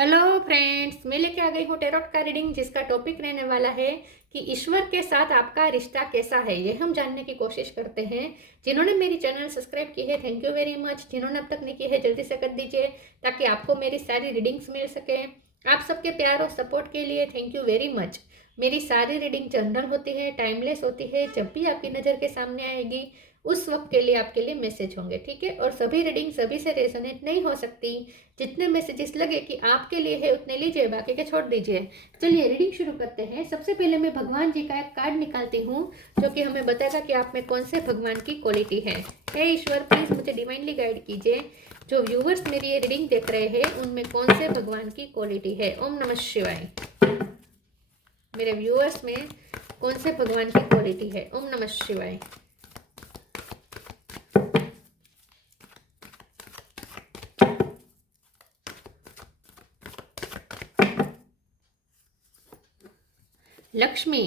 Hello friends, मैं लेके आ गई हूँ टैरोट का रीडिंग जिसका टॉपिक रहने वाला है कि ईश्वर के साथ आपका रिश्ता कैसा है। ये हम जानने की कोशिश करते हैं। जिन्होंने मेरी चैनल सब्सक्राइब की है, थैंक यू वेरी मच। जिन्होंने अब तक नहीं की है, जल्दी से कर दीजिए ताकि आपको मेरी सारी रीडिंग्स मिल सके। आप सबके प्यार और सपोर्ट के लिए थैंक यू वेरी मच। मेरी सारी रीडिंग जनरल होती है, टाइमलेस होती है। जब भी आपकी नज़र के सामने आएगी उस वक्त के लिए आपके लिए मैसेज होंगे, ठीक है। और सभी रीडिंग सभी से रेजोनेट नहीं हो सकती। जितने मैसेजेस लगे कि आपके लिए है उतने लीजिए, बाकी के छोड़ दीजिए। चलिए रीडिंग शुरू करते हैं। सबसे पहले मैं भगवान जी का एक कार्ड निकालती हूँ जो कि हमें बताएगा कि आप में कौन से भगवान की क्वालिटी है। हे ईश्वर, प्लीज मुझे डिवाइनली गाइड कीजिए। जो व्यूवर्स मेरी ये रीडिंग देख रहे हैं उनमें कौन से भगवान की क्वालिटी है। ओम नमः शिवाय। मेरे व्यूअर्स में कौन से भगवान की क्वालिटी है। ओम नमः शिवाय। Lakshmi,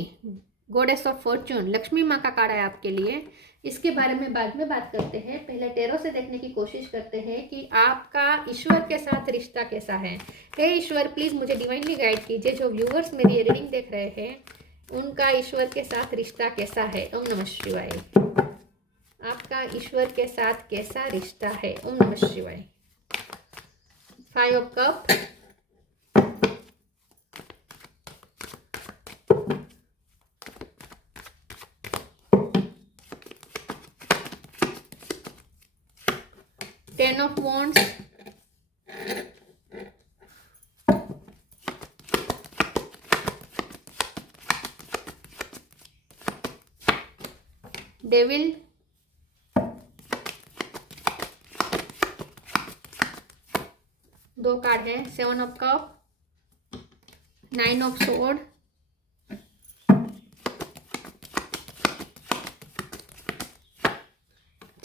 goddess of Fortune, Lakshmi माँ का कार्ड है आपके लिए। इसके बारे में बाद में बात करते हैं। पहले टैरो से देखने की कोशिश करते हैं कि आपका ईश्वर के साथ रिश्ता कैसा है। हे ईश्वर, प्लीज मुझे डिवाइनली गाइड कीजिए। जो व्यूअर्स मेरी ये रीडिंग देख रहे हैं उनका ईश्वर के साथ रिश्ता कैसा है। ओम नमः शिवाय। आपका ईश्वर के साथ कैसा रिश्ता है। ओम नमः शिवाय। 5 of cup, ten of wands, devil, दो कार्ड है। 7 of cup, 9 of sword,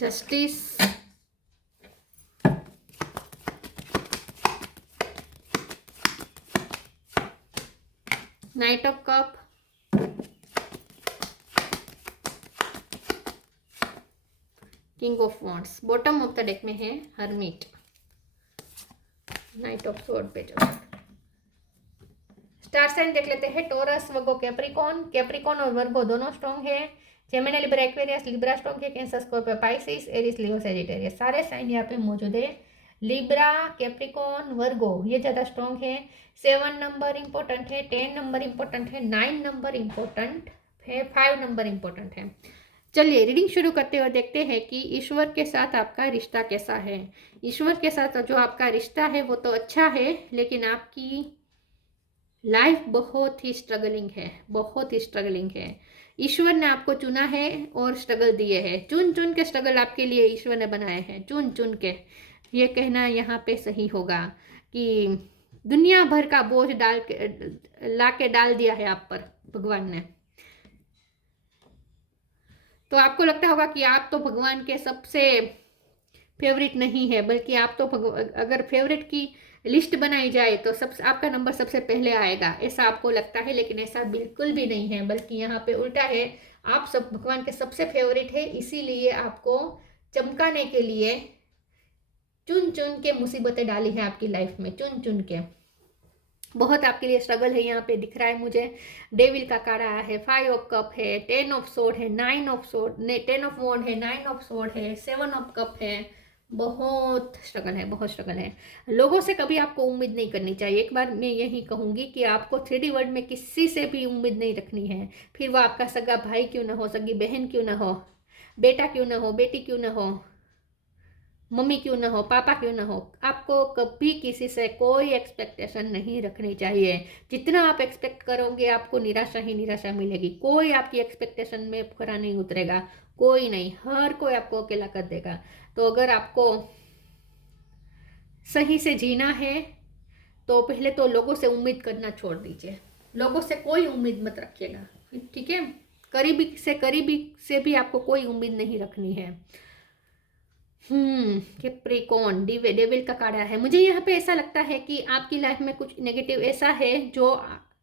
justice, night of cup, king of wands. Bottom of the deck में है हर्मिट, नाइट ऑफ सोर्ड पे। चलो स्टार साइन देख लेते हैं। टोरस, वर्गो, कैप्रिकॉन। कैप्रिकॉन और वर्गो दोनों स्ट्रॉन्ग है। Gemini, Libra, Aquarius, Libra strong है। कैंसर, स्कॉर्पियो, पाइसिस, एरिस, लियो, सैजिटेरियस, सारे साइन यहाँ पे मौजूद है। लिब्रा, कैप्रिकॉन, वर्गो ये ज़्यादा स्ट्रॉन्ग है। 7 नंबर इंपॉर्टेंट है, 10 नंबर इंपॉर्टेंट है, 9 नंबर इंपॉर्टेंट है, 5 नंबर इंपॉर्टेंट है। चलिए रीडिंग शुरू करते हुए देखते हैं कि ईश्वर के साथ आपका रिश्ता कैसा है। ईश्वर के साथ जो आपका रिश्ता है वो तो अच्छा है, लेकिन आपकी लाइफ बहुत ही स्ट्रगलिंग है, बहुत ही स्ट्रगलिंग है। ईश्वर ने आपको चुना है और स्ट्रगल दिए हैं। चुन चुन के स्ट्रगल आपके लिए ईश्वर ने बनाए हैं, चुन चुन के। ये कहना यहाँ पे सही होगा कि दुनिया भर का बोझ डाल के ला के डाल दिया है आप पर भगवान ने। तो आपको लगता होगा कि आप तो भगवान के सबसे फेवरेट नहीं है, बल्कि आप तो अगर फेवरेट की लिस्ट बनाई जाए तो आपका नंबर सबसे पहले आएगा, ऐसा आपको लगता है। लेकिन ऐसा बिल्कुल भी नहीं है, बल्कि यहाँ पे उल्टा है। आप सब भगवान के सबसे फेवरेट है, इसीलिए आपको चमकाने के लिए चुन चुन के मुसीबतें डाली हैं आपकी लाइफ में, चुन चुन के। बहुत आपके लिए स्ट्रगल है यहाँ पे दिख रहा है मुझे। डेविल का कार्ड आया है, 5 ऑफ कप है, 10 ऑफ सोर्ड है, 9 ऑफ सोर्ड, 10 ऑफ वॉन्ड है, 9 ऑफ सोर्ड है, 7 ऑफ कप है। बहुत स्ट्रगल है, बहुत स्ट्रगल है। लोगों से कभी आपको उम्मीद नहीं करनी चाहिए। एक बार मैं यही कहूँगी कि आपको 3D वर्ल्ड में किसी से भी उम्मीद नहीं रखनी है। फिर वो आपका सगा भाई क्यों ना हो, सगी बहन क्यों ना हो, बेटा क्यों ना हो, बेटी क्यों ना हो, मम्मी क्यों ना हो, पापा क्यों ना हो, आपको कभी किसी से कोई एक्सपेक्टेशन नहीं रखनी चाहिए। जितना आप एक्सपेक्ट करोगे आपको निराशा ही निराशा मिलेगी। कोई आपकी एक्सपेक्टेशन में खरा नहीं उतरेगा, कोई नहीं। हर कोई आपको अकेला कर देगा। तो अगर आपको सही से जीना है तो पहले तो लोगों से उम्मीद करना छोड़ दीजिए। लोगों से कोई उम्मीद मत रखिएगा, ठीक है। करीबी से भी आपको कोई उम्मीद नहीं रखनी है। कैप्रिकॉन, डेविल का कार्ड आया है। मुझे यहाँ पे ऐसा लगता है कि आपकी लाइफ में कुछ नेगेटिव ऐसा है जो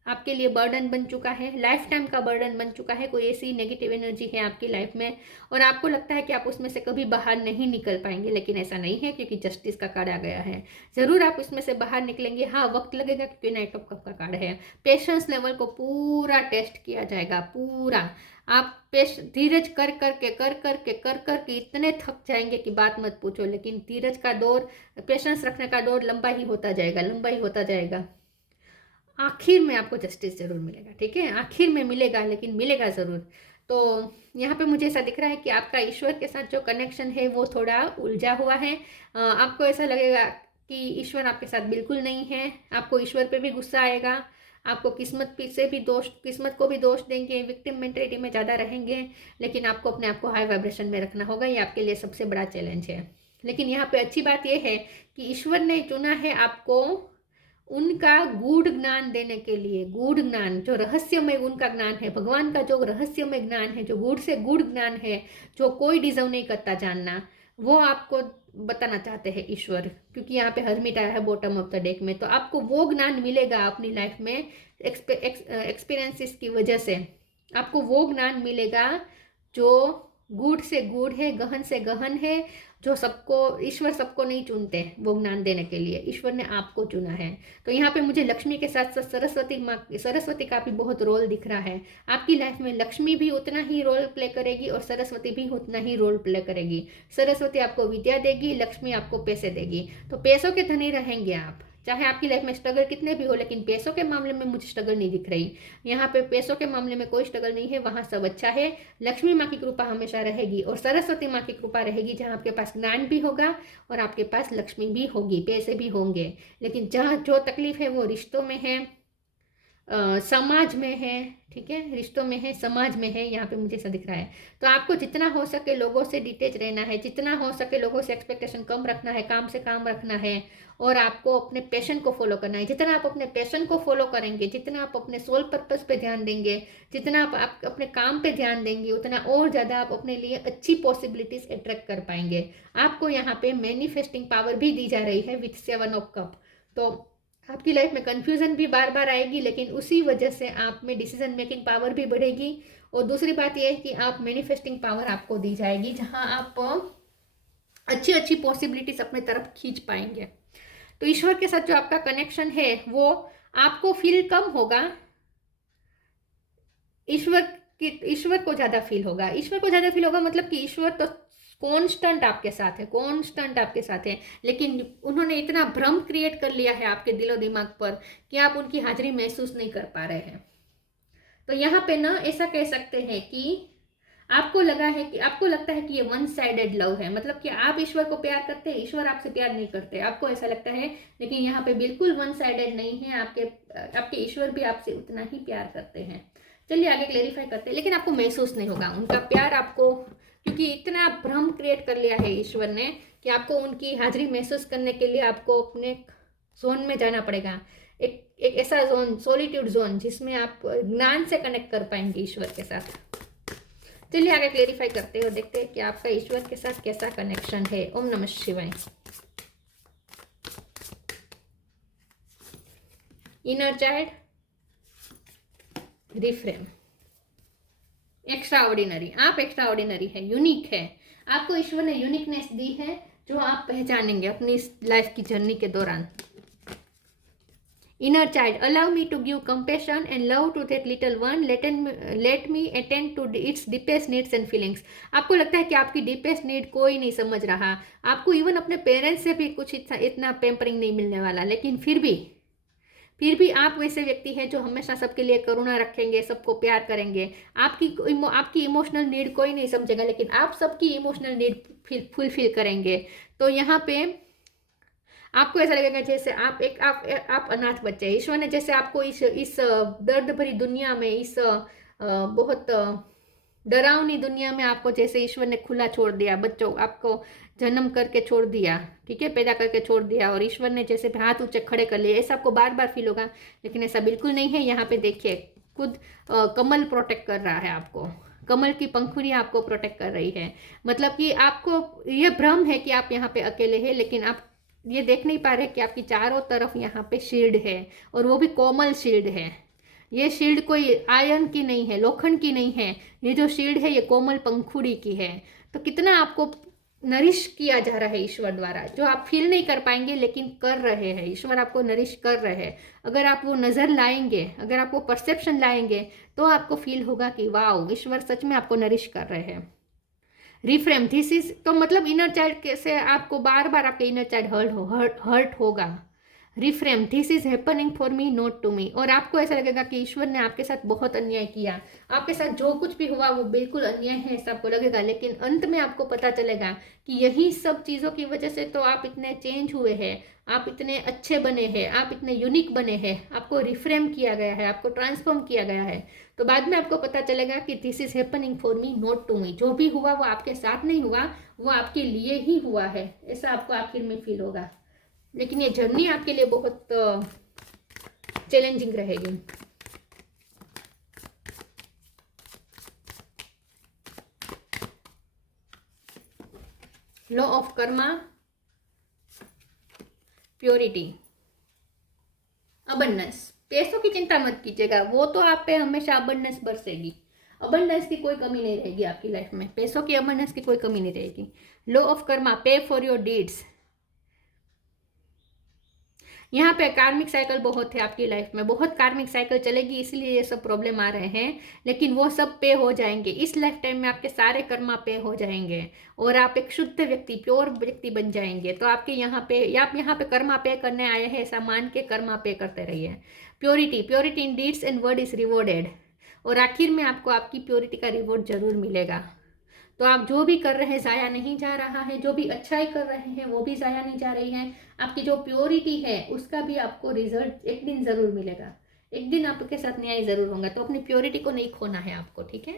आपके लिए बर्डन बन चुका है, लाइफ टाइम का बर्डन बन चुका है। कोई ऐसी नेगेटिव एनर्जी है आपकी लाइफ में और आपको लगता है कि आप उसमें से कभी बाहर नहीं निकल पाएंगे, लेकिन ऐसा नहीं है क्योंकि जस्टिस का कार्ड आ गया है। ज़रूर आप उसमें से बाहर निकलेंगे, हाँ वक्त लगेगा क्योंकि नाइट ऑफ कप का कार्ड है। पेशेंस लेवल को पूरा टेस्ट किया जाएगा, पूरा। आप धीरज कर करके इतने थक जाएंगे कि बात मत पूछो, लेकिन धीरज का दौर, पेशेंस रखने का दौर लंबा ही होता जाएगा, लंबा ही होता जाएगा। आखिर में आपको जस्टिस जरूर मिलेगा, ठीक है, आखिर में मिलेगा, लेकिन मिलेगा ज़रूर। तो यहाँ पे मुझे ऐसा दिख रहा है कि आपका ईश्वर के साथ जो कनेक्शन है वो थोड़ा उलझा हुआ है। आपको ऐसा लगेगा कि ईश्वर आपके साथ बिल्कुल नहीं है, आपको ईश्वर पे भी गुस्सा आएगा, आपको किस्मत से भी दोष, किस्मत को भी दोष देंगे, विक्टिम मेंटेलिटी में ज़्यादा रहेंगे, लेकिन आपको अपने आप को हाई वाइब्रेशन में रखना होगा। ये आपके लिए सबसे बड़ा चैलेंज है। लेकिन यहाँ पे अच्छी बात यह है कि ईश्वर ने चुना है आपको उनका गूढ़ ज्ञान देने के लिए। गूढ़ ज्ञान, जो रहस्यमय उनका ज्ञान है, भगवान का जो रहस्यमय ज्ञान है, जो गूढ़ से गूढ़ ज्ञान है, जो कोई डिजर्व नहीं करता जानना, वो आपको बताना चाहते हैं ईश्वर। क्योंकि यहाँ पे हर्मिट आया है बॉटम ऑफ द डेक में, तो आपको वो ज्ञान मिलेगा अपनी लाइफ में एक्सपीरियंसेस की वजह से। आपको वो ज्ञान मिलेगा जो गूढ़ से गूढ़ है, गहन से गहन है, जो सबको, ईश्वर सबको नहीं चुनते वो ज्ञान देने के लिए, ईश्वर ने आपको चुना है। तो यहाँ पे मुझे लक्ष्मी के साथ साथ सरस्वती का भी बहुत रोल दिख रहा है। आपकी लाइफ में लक्ष्मी भी उतना ही रोल प्ले करेगी और सरस्वती भी उतना ही रोल प्ले करेगी। सरस्वती आपको विद्या देगी, लक्ष्मी आपको पैसे देगी। तो पैसों के धनी रहेंगे आप, चाहे आपकी लाइफ में स्ट्रगल कितने भी हो, लेकिन पैसों के मामले में मुझे स्ट्रगल नहीं दिख रही। यहाँ पे पैसों के मामले में कोई स्ट्रगल नहीं है, वहाँ सब अच्छा है। लक्ष्मी माँ की कृपा हमेशा रहेगी और सरस्वती माँ की कृपा रहेगी, जहाँ आपके पास ज्ञान भी होगा और आपके पास लक्ष्मी भी होगी, पैसे भी होंगे। लेकिन जहाँ जो तकलीफ है वो रिश्तों में है, समाज में है, ठीक है, रिश्तों में है, समाज में है, यहाँ पे मुझे ऐसा दिख रहा है। तो आपको जितना हो सके लोगों से डिटेच रहना है, जितना हो सके लोगों से एक्सपेक्टेशन कम रखना है, काम से काम रखना है और आपको अपने पैशन को फॉलो करना है। जितना आप अपने पैशन को फॉलो करेंगे, जितना आप अपने सोल पर्पस पे ध्यान देंगे, जितना आप अपने काम पे ध्यान देंगे, उतना और ज़्यादा आप अपने लिए अच्छी पॉसिबिलिटीज अट्रैक्ट कर पाएंगे। आपको यहाँ पे मैनिफेस्टिंग पावर भी दी जा रही है विथ 7 ऑफ कप। तो आपकी लाइफ में कन्फ्यूजन भी बार बार आएगी, लेकिन उसी वजह से आप में डिसीजन मेकिंग पावर भी बढ़ेगी। और दूसरी बात यह है कि आप मैनिफेस्टिंग पावर आपको दी जाएगी, जहां आप अच्छी अच्छी पॉसिबिलिटीज अपने तरफ खींच पाएंगे। तो ईश्वर के साथ जो आपका कनेक्शन है वो आपको फील कम होगा, ईश्वर को ज़्यादा फील होगा। ईश्वर को ज़्यादा फील होगा मतलब कि ईश्वर तो कॉन्स्टेंट आपके साथ है, कॉन्स्टेंट आपके साथ है, लेकिन उन्होंने इतना भ्रम क्रिएट कर लिया है आपके दिलो दिमाग पर कि आप उनकी हाजिरी महसूस नहीं कर पा रहे हैं। तो यहाँ पे ना ऐसा कह सकते हैं कि आपको लगता है कि ये वन साइडेड लव है, मतलब कि आप ईश्वर को प्यार करते हैं, ईश्वर आपसे प्यार नहीं करते, आपको ऐसा लगता है। लेकिन यहाँ पे बिल्कुल वन साइडेड नहीं है, आपके ईश्वर भी आपसे उतना ही प्यार करते हैं। चलिए आगे क्लेरिफाई करते हैं। लेकिन आपको महसूस नहीं होगा उनका प्यार आपको, क्योंकि इतना भ्रम क्रिएट कर लिया है ईश्वर ने कि आपको उनकी हाजिरी महसूस करने के लिए आपको अपने जोन में जाना पड़ेगा, एक ऐसा जोन, सॉलिट्यूड जोन, जिसमें आप ज्ञान से कनेक्ट कर पाएंगे ईश्वर के साथ। चलिए आगे क्लेरिफाई करते हैं और देखते हैं कि आपका ईश्वर के साथ कैसा कनेक्शन है। ओम नमः शिवाय। Inner child, reframe, extra ordinary. आप एक्स्ट्रा ऑर्डिनरी है, यूनिक है, आपको ईश्वर ने यूनिकनेस दी है जो आप पहचानेंगे अपनी लाइफ की जर्नी के दौरान। Inner child, allow me to give compassion and love to that little one, let me attend to its deepest needs and feelings. आपको लगता है कि आपकी डीपेस्ट नीड कोई नहीं समझ रहा, आपको इवन अपने पेरेंट्स से भी कुछ इतना पैम्परिंग नहीं मिलने वाला, लेकिन फिर भी आप वैसे व्यक्ति हैं जो हमेशा सबके लिए करुणा रखेंगे, सबको प्यार करेंगे। आपकी इमोशनल नीड कोई नहीं समझेगा, लेकिन आप सबकी इमोशनल नीड फुलफिल करेंगे। तो यहाँ पे आपको ऐसा लगेगा जैसे आप अनाथ बच्चे हैं। ईश्वर ने जैसे आपको इस दर्द भरी दुनिया में, इस बहुत डरावनी दुनिया में आपको जैसे ईश्वर ने खुला छोड़ दिया, बच्चों आपको जन्म करके छोड़ दिया, ठीक है, पैदा करके छोड़ दिया, और ईश्वर ने जैसे हाथ ऊंचे खड़े कर लिए, ऐसा आपको बार बार फील होगा। लेकिन ऐसा बिल्कुल नहीं है। यहाँ पे देखिए, खुद कमल प्रोटेक्ट कर रहा है आपको, कमल की पंखुड़ियाँ आपको प्रोटेक्ट कर रही है। मतलब कि आपको ये भ्रम है कि आप यहाँ पे अकेले हैं, लेकिन आप ये देख नहीं पा रहे कि आपकी चारों तरफ यहाँ पे शील्ड है, और वो भी कोमल शील्ड है, ये शील्ड कोई आयरन की नहीं है, लोखंड की नहीं है, ये जो शील्ड है ये कोमल पंखुड़ी की है। तो कितना आपको नरिश किया जा रहा है ईश्वर द्वारा, जो आप फील नहीं कर पाएंगे लेकिन कर रहे हैं, ईश्वर आपको नरिश कर रहे हैं। अगर आप वो नज़र लाएंगे, अगर आप वो परसेप्शन लाएंगे, तो आपको फील होगा कि वाह, ईश्वर सच में आपको नरिश कर रहे हैं। रिफ्रेम दिस इज, तो मतलब इनर चाइल्ड से आपको बार बार आपके इनर चाइल्ड हर्ट होगा। Reframe this is happening for me not to me, और आपको ऐसा लगेगा कि ईश्वर ने आपके साथ बहुत अन्याय किया, आपके साथ जो कुछ भी हुआ वो बिल्कुल अन्याय है, ऐसा आपको लगेगा। लेकिन अंत में आपको पता चलेगा कि यही सब चीज़ों की वजह से तो आप इतने चेंज हुए हैं, आप इतने अच्छे बने हैं, आप इतने यूनिक बने हैं, आपको रिफ्रेम किया गया है, आपको ट्रांसफॉर्म किया गया है। तो बाद में आपको पता चलेगा कि this is happening for me not to me, जो भी हुआ वो आपके साथ नहीं हुआ, वो आपके लिए ही हुआ है, ऐसा आपको आखिर में फील होगा। लेकिन ये जर्नी आपके लिए बहुत चैलेंजिंग रहेगी। Law of Karma, purity, abundance. पैसों की चिंता मत कीजिएगा, वो तो आप पे हमेशा अबंडेंस बरसेगी, अबंडेंस की कोई कमी नहीं रहेगी आपकी लाइफ में, पैसों की अबंडेंस की कोई कमी नहीं रहेगी। लॉ ऑफ कर्मा, पे फॉर योर डीड्स। यहाँ पे कार्मिक साइकिल बहुत है आपकी लाइफ में, बहुत कार्मिक साइकिल चलेगी, इसलिए ये सब प्रॉब्लम आ रहे हैं। लेकिन वो सब पे हो जाएंगे इस लाइफ टाइम में, आपके सारे कर्मा पे हो जाएंगे और आप एक शुद्ध व्यक्ति, प्योर व्यक्ति बन जाएंगे। तो आपके यहाँ पे, आप यहाँ पे कर्मा पे करने आए हैं, ऐसा मान के कर्मा पे करते रहिए। Purity, purity in deeds and word is rewarded, और आखिर में आपको आपकी प्योरिटी का रिवॉर्ड जरूर मिलेगा। तो आप जो भी कर रहे हैं ज़ाया नहीं जा रहा है, जो भी अच्छाई कर रहे हैं वो भी ज़ाया नहीं जा रही है। आपकी जो प्योरिटी है उसका भी आपको रिजल्ट एक दिन ज़रूर मिलेगा, एक दिन आपके साथ न्याय ज़रूर होगा। तो अपनी प्योरिटी को नहीं खोना है आपको, ठीक है।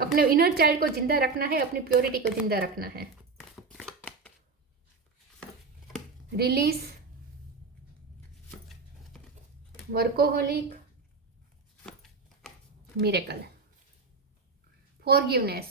अपने इनर चाइल्ड को जिंदा रखना है, अपनी प्योरिटी को जिंदा रखना है। Release, workaholic, miracle, forgiveness.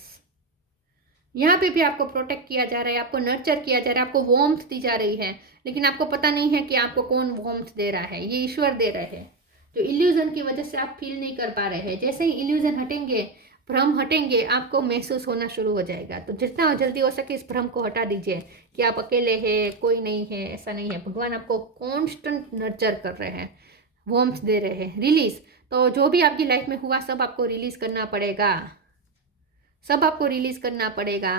यहाँ पे भी आपको प्रोटेक्ट किया जा रहा है, आपको नर्चर किया जा रहा है, आपको वार्मथ दी जा रही है, लेकिन आपको पता नहीं है कि आपको कौन वार्मथ दे रहा है, ये ईश्वर दे रहे हैं। जो इल्यूजन की वजह से आप फील नहीं कर पा रहे हैं, जैसे ही इल्यूजन हटेंगे, भ्रम हटेंगे, आपको महसूस होना शुरू हो जाएगा। तो जितना जल्दी हो सके इस भ्रम को हटा दीजिए कि आप अकेले हैं, कोई नहीं है, ऐसा नहीं है। भगवान आपको कॉन्स्टेंट नर्चर कर रहे हैं, वार्मथ दे रहे हैं। रिलीज, तो जो भी आपकी लाइफ में हुआ सब आपको रिलीज करना पड़ेगा, सब आपको रिलीज करना पड़ेगा।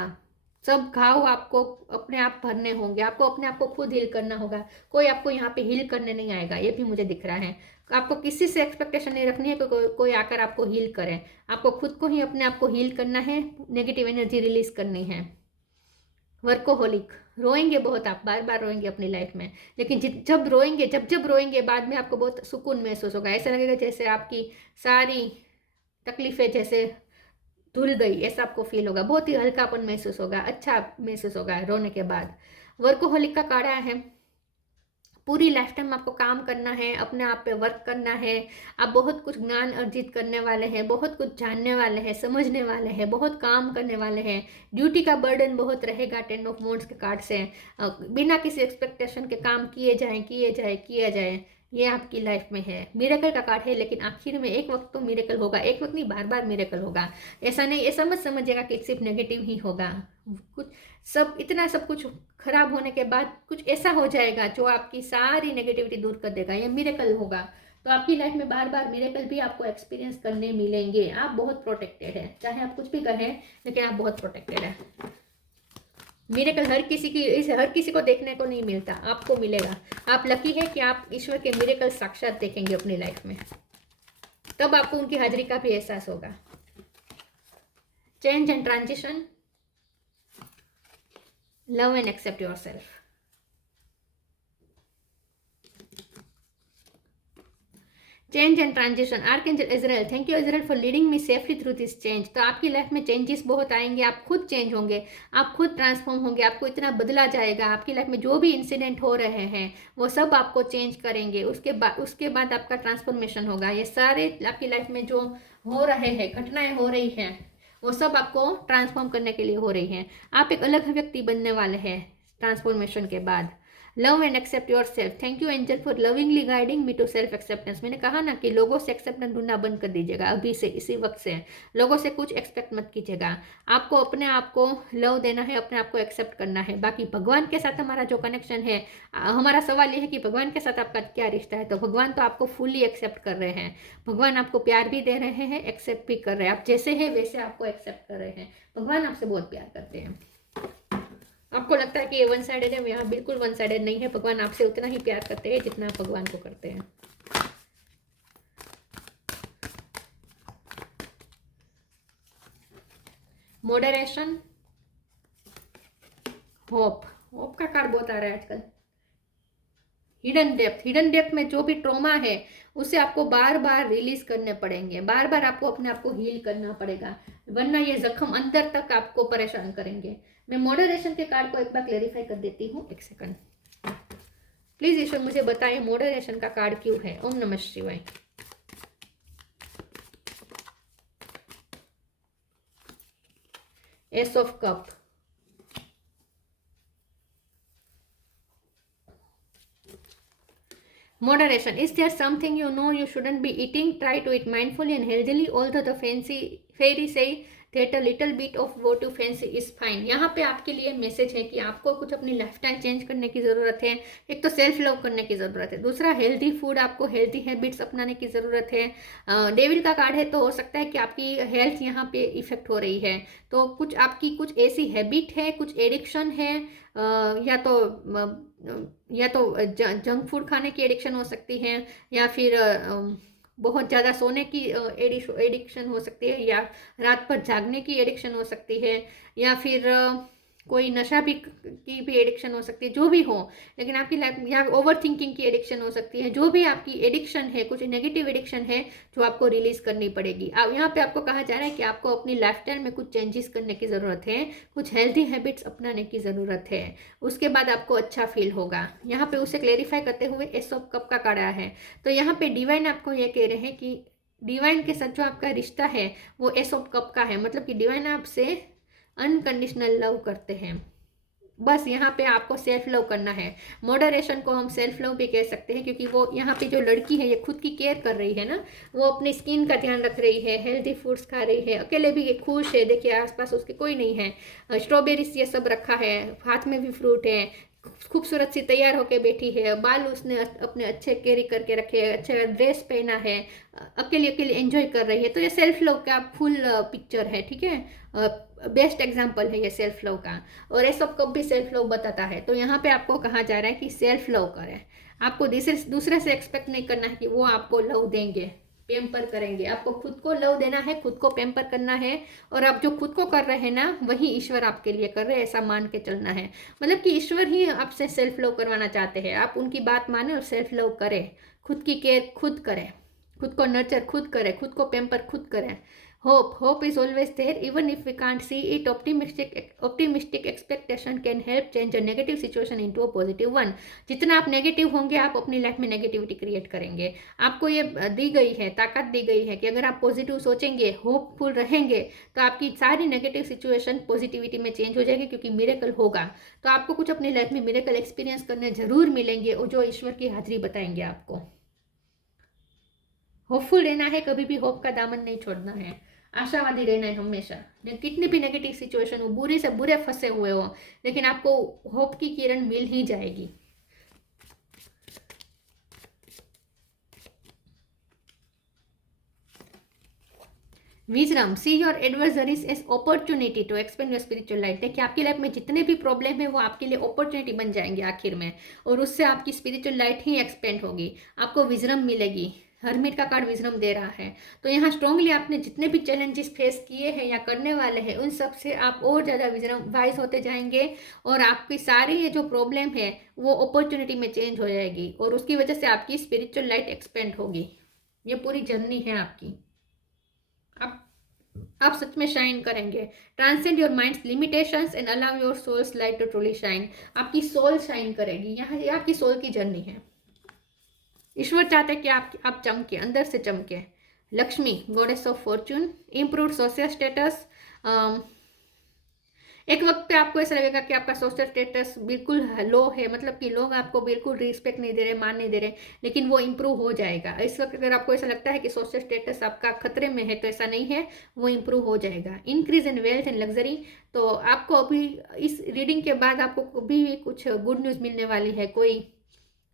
सब घाव आपको अपने आप भरने होंगे, आपको अपने आप को खुद हील करना होगा, कोई आपको यहाँ पे हील करने नहीं आएगा, ये भी मुझे दिख रहा है। आपको किसी से एक्सपेक्टेशन नहीं रखनी है कि कोई आकर आपको हील करे, आपको खुद को ही अपने आप को हील करना है, नेगेटिव एनर्जी रिलीज करनी है। वर्कोहोलिक, रोएंगे बहुत, आप बार बार रोएंगे अपनी लाइफ में, लेकिन जब रोएंगे, जब रोएंगे बाद में आपको बहुत सुकून महसूस होगा, ऐसा लगेगा जैसे आपकी सारी तकलीफें जैसे धुल गई, ऐसा आपको फील होगा, बहुत ही हल्कापन महसूस होगा, अच्छा महसूस होगा रोने के बाद। वर्कोहोलिक का कार्ड है, पूरी लाइफ टाइम आपको काम करना है, अपने आप पे वर्क करना है, आप बहुत कुछ ज्ञान अर्जित करने वाले हैं, बहुत कुछ जानने वाले हैं, समझने वाले हैं, बहुत काम करने वाले हैं। ड्यूटी का बर्डन बहुत रहेगा 10 ऑफ वॉन्ड्स के कार्ड से, बिना किसी एक्सपेक्टेशन के काम किए जाए किया जाए, ये आपकी लाइफ में है। मिरेकल का कार्ड है, लेकिन आखिर में एक वक्त तो मिरेकल होगा, एक वक्त नहीं, बार बार मिरेकल होगा। ऐसा नहीं, ऐसा मत समझिएगा कि सिर्फ नेगेटिव ही होगा, कुछ सब इतना सब कुछ खराब होने के बाद कुछ ऐसा हो जाएगा जो आपकी सारी नेगेटिविटी दूर कर देगा, ये मिरेकल होगा। तो आपकी लाइफ में बार बार मिरेकल भी आपको एक्सपीरियंस करने मिलेंगे। आप बहुत प्रोटेक्टेड है, चाहे आप कुछ भी कहें, लेकिन आप बहुत प्रोटेक्टेड है। मिरेकल हर किसी को देखने को नहीं मिलता, आपको मिलेगा। आप लकी है कि आप ईश्वर के मिरेकल साक्षात देखेंगे अपनी लाइफ में, तब आपको उनकी हाजिरी का भी एहसास होगा। Change and transition, love and accept yourself. Change and transition, archangel Israel, thank you Israel for leading me safely through this change. तो आपकी लाइफ में चेंजेस बहुत आएंगे, आप खुद चेंज होंगे, आप खुद ट्रांसफॉर्म होंगे, आपको इतना बदला जाएगा। आपकी लाइफ में जो भी इंसिडेंट हो रहे हैं वो सब आपको चेंज करेंगे, उसके बाद आपका ट्रांसफॉर्मेशन होगा। ये सारे आपकी लाइफ में जो हो रहे हैं, घटनाएं हो रही हैं, वो सब आपको ट्रांसफॉर्म करने के लिए हो रही हैं। आप एक अलग व्यक्ति बनने वाले हैं, ट्रांसफॉर्मेशन के बाद। Love and accept yourself. Thank you angel for lovingly guiding me to self acceptance. मैंने कहा ना कि लोगों से एक्सेप्टेंस ढूंढना बंद कर दीजिएगा अभी से, इसी वक्त से। लोगों से कुछ एक्सपेक्ट मत कीजिएगा। आपको अपने आप को लव देना है, अपने आप को एक्सेप्ट करना है। बाकी भगवान के साथ हमारा जो कनेक्शन है, हमारा सवाल ये है कि भगवान के साथ आपका क्या रिश्ता है। तो भगवान तो आपको फुल्ली एक्सेप्ट कर रहे हैं। भगवान आपको प्यार भी दे रहे हैं, एक्सेप्ट भी कर रहे हैं। आप जैसे हैं वैसे आपको एक्सेप्ट कर रहे हैं। भगवान आपसे बहुत प्यार करते हैं। आपको लगता है कि ये वन साइडेड है, यहाँ बिल्कुल वन साइडेड नहीं है। भगवान आपसे उतना ही प्यार करते हैं जितना आप भगवान को करते हैं। Moderation, hope. होप का कार्ड बहुत आ रहा है आजकल। Hidden depth. हिडन डेप्थ में जो भी ट्रॉमा है उसे आपको बार बार रिलीज करने पड़ेंगे। बार बार आपको अपने आप को हील करना पड़ेगा, वरना ये जख्म अंदर तक आपको परेशान करेंगे। मैं मॉडरेशन के कार्ड को एक बार क्लेरिफाई कर देती हूँ, एक सेकंड प्लीज। ईश्वर मुझे बताएं मॉडरेशन का कार्ड क्यों है। ओम नमः शिवाय। S of cup. Moderation. Is there something you know you shouldn't be eating? Try to eat mindfully and healthily. Although the fairy say that a little bit of what you fancy is fine. यहाँ पे आपके लिए message है कि आपको कुछ अपनी lifestyle change करने की ज़रूरत है। एक तो सेल्फ लव करने की ज़रूरत है, दूसरा हेल्दी फूड, आपको हेल्दी हैबिट्स अपनाने की ज़रूरत है। डेविल का कार्ड है, तो हो सकता है कि आपकी हेल्थ यहाँ पे इफेक्ट हो रही है। तो कुछ आपकी कुछ ऐसी हैबिट है, कुछ एडिक्शन है, या तो जंक फूड खाने की एडिक्शन हो सकती है, या फिर बहुत ज़्यादा सोने की एडिक्शन हो सकती है, या रात भर जागने की एडिक्शन हो सकती है, या फिर कोई नशा भी की भी एडिक्शन हो सकती है। जो भी हो, लेकिन आपकी लाइफ में यहाँ ओवर थिंकिंग की एडिक्शन हो सकती है। जो भी आपकी एडिक्शन है, कुछ नेगेटिव एडिक्शन है जो आपको रिलीज करनी पड़ेगी। अब यहाँ पे आपको कहा जा रहा है कि आपको अपनी लाइफस्टाइल में कुछ चेंजेस करने की ज़रूरत है, कुछ हेल्थी हैबिट्स अपनाने की ज़रूरत है। उसके बाद आपको अच्छा फील होगा। यहाँ पे उसे क्लेरिफाई करते हुए एस ऑफ कप का कार्ड आया है। तो यहाँ पे डिवाइन आपको ये कह रहे हैं कि डिवाइन के साथ जो आपका रिश्ता है वो एस ऑफ कप का है। मतलब कि डिवाइन आपसे अनकंडीशनल लव करते हैं। बस यहाँ पे आपको सेल्फ लव करना है। मॉडरेशन को हम सेल्फ लव भी कह सकते हैं, क्योंकि वो यहाँ पे जो लड़की है ये खुद की केयर कर रही है ना, वो अपनी स्किन का ध्यान रख रही है, हेल्दी फूड्स खा रही है, अकेले भी ये खुश है। देखिए आसपास उसके कोई नहीं है, स्ट्रॉबेरीज ये सब रखा है, हाथ में भी फ्रूट है, खूबसूरत सी तैयार होके बैठी है, बाल उसने अपने अच्छे कैरी करके रखे है, अच्छा ड्रेस पहना है, अकेले अकेले एंजॉय कर रही है। तो ये सेल्फ लव का फुल पिक्चर है, ठीक है, बेस्ट एग्जाम्पल है ये सेल्फ लव का। और ये सब कब भी सेल्फ लव बताता है। तो यहाँ पे आपको कहा जा रहा है कि सेल्फ लव करें। आपको दूसरे से एक्सपेक्ट नहीं करना है कि वो आपको लव देंगे, पेम्पर करेंगे। आपको खुद को लव देना है, खुद को पेम्पर करना है। और आप जो खुद को कर रहे हैं ना, वही ईश्वर आपके लिए कर रहे हैं, ऐसा मान के चलना है। मतलब कि ईश्वर ही आपसे सेल्फ लव करवाना चाहते हैं। आप उनकी बात माने और सेल्फ लव करें, खुद की केयर खुद करें, खुद को नर्चर खुद करें, खुद को पेम्पर खुद करें। Hope is always there even if we can't see it. Optimistic expectation can help change a negative situation into a positive one. जितना आप नेगेटिव होंगे, आप अपनी लाइफ में नेगेटिविटी क्रिएट करेंगे। आपको ये दी गई है, ताकत दी गई है कि अगर आप पॉजिटिव सोचेंगे, होपफुल रहेंगे, तो आपकी सारी नेगेटिव सिचुएशन पॉजिटिविटी में चेंज हो जाएगी, क्योंकि मिरेकल होगा। तो आपको कुछ अपनी लाइफ में मिरेकल एक्सपीरियंस करने जरूर मिलेंगे, और जो ईश्वर की हाजिरी बताएंगे आपको। होपफुल रहना है, कभी भी होप का दामन नहीं छोड़ना है, आशावादी रहना है हमेशा। कितनी भी नेगेटिव सिचुएशन हो, बुरे से बुरे फंसे हुए हो, लेकिन आपको होप की किरण मिल ही जाएगी। Wisdom, see your adversaries as opportunity to expand your spiritual life. देखिए आपकी लाइफ में जितने भी प्रॉब्लम है वो आपके लिए अपॉर्चुनिटी बन जाएंगे आखिर में, और उससे आपकी स्पिरिचुअल लाइफ ही एक्सपेंड होगी, आपको विजडम मिलेगी। हरमिट का कार्ड विजडम दे रहा है। तो यहाँ स्ट्रांगली आपने जितने भी चैलेंजेस फेस किए हैं या करने वाले हैं, उन सब से आप और ज़्यादा विजडम वाइज होते जाएंगे, और आपकी सारी ये जो प्रॉब्लम है वो अपॉर्चुनिटी में चेंज हो जाएगी, और उसकी वजह से आपकी स्पिरिचुअल लाइफ एक्सपेंड होगी। ये पूरी जर्नी है आपकी। आप सच में शाइन करेंगे। Transcend your mind's limitations and allow your soul's light to truly shine. आपकी सोल शाइन करेगी। यहाँ ये आपकी सोल की जर्नी है। ईश्वर चाहते हैं कि आप चमके, अंदर से चमके। Lakshmi, goddess of Fortune, improve social status, एक वक्त पे आपको ऐसा लगेगा कि आपका सोशल स्टेटस बिल्कुल लो है, मतलब कि लोग आपको बिल्कुल रिस्पेक्ट नहीं दे रहे, मान नहीं दे रहे, लेकिन वो इम्प्रूव हो जाएगा। इस वक्त अगर आपको ऐसा लगता है कि सोशल स्टेटस आपका खतरे में है, तो ऐसा नहीं है, वो इम्प्रूव हो जाएगा। Increase in wealth and luxury, तो आपको अभी इस रीडिंग के बाद आपको कभी भी कुछ गुड न्यूज़ मिलने वाली है, कोई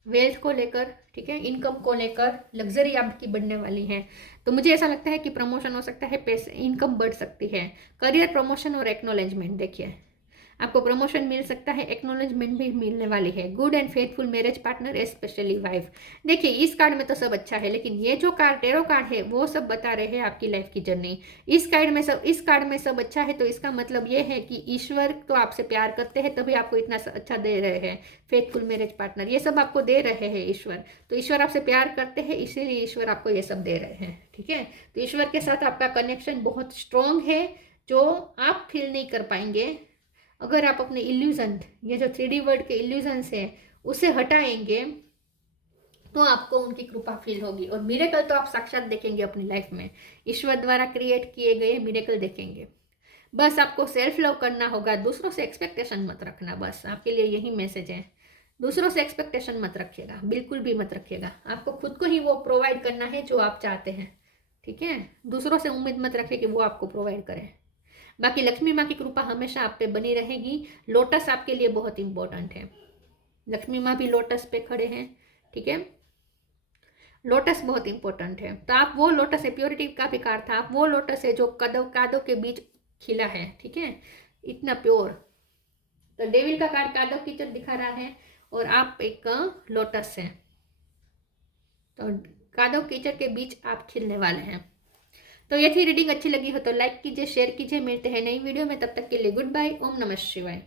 वेल्थ को लेकर, ठीक है, इनकम को लेकर, लग्जरी आपकी बढ़ने वाली है। तो मुझे ऐसा लगता है कि प्रमोशन हो सकता है, पैसे, इनकम बढ़ सकती है, करियर प्रमोशन और एक्नोलेजमेंट। देखिए आपको प्रमोशन मिल सकता है, एक्नोलेजमेंट भी मिलने वाली है। Good and faithful marriage partner, specially wife. देखिए इस कार्ड में तो सब अच्छा है, लेकिन ये जो कार्ड, टेरो कार्ड है, वो सब बता रहे हैं आपकी लाइफ की जर्नी। इस कार्ड में सब अच्छा है, तो इसका मतलब ये है कि ईश्वर तो आपसे प्यार करते हैं, तभी आपको इतना अच्छा दे रहे हैं। फेथफुल मैरिज पार्टनर, ये सब आपको दे रहे हैं ईश्वर। तो ईश्वर आपसे प्यार करते हैं, इसीलिए ईश्वर आपको ये सब दे रहे हैं, ठीक है। तो ईश्वर के साथ आपका कनेक्शन बहुत स्ट्रॉन्ग है, जो आप फील नहीं कर पाएंगे अगर आप अपने इल्यूजन, ये जो 3D वर्ल्ड के इल्यूजन्स है, उसे हटाएंगे, तो आपको उनकी कृपा फील होगी। और मिरेकल तो आप साक्षात देखेंगे अपनी लाइफ में, ईश्वर द्वारा क्रिएट किए गए मिरेकल देखेंगे। बस आपको सेल्फ लव करना होगा, दूसरों से एक्सपेक्टेशन मत रखना, बस आपके लिए यही मैसेज है। दूसरों से एक्सपेक्टेशन मत रखिएगा, बिल्कुल भी मत रखिएगा। आपको खुद को ही वो प्रोवाइड करना है जो आप चाहते हैं, ठीक है। दूसरों से उम्मीद मत रखिए कि वो आपको प्रोवाइड करें। बाकी लक्ष्मी माँ की कृपा हमेशा आप पे बनी रहेगी। लोटस आपके लिए बहुत इंपॉर्टेंट है, लक्ष्मी माँ भी लोटस पे खड़े हैं, ठीक है। लोटस बहुत इंपॉर्टेंट है, तो आप वो लोटस है, प्योरिटी का भी कार्ड था, आप वो लोटस है जो कादों के बीच खिला है, ठीक है, इतना प्योर। तो डेविल का कार्ड कादव कीचड़ दिखा रहा है, और आप एक लोटस है, तो कादव कीचड़ के बीच आप खिलने वाले हैं। तो ये थी रीडिंग। अच्छी लगी हो तो लाइक कीजिए, शेयर कीजिए। मिलते हैं नई वीडियो में, तब तक के लिए गुड बाय। ओम नमः शिवाय।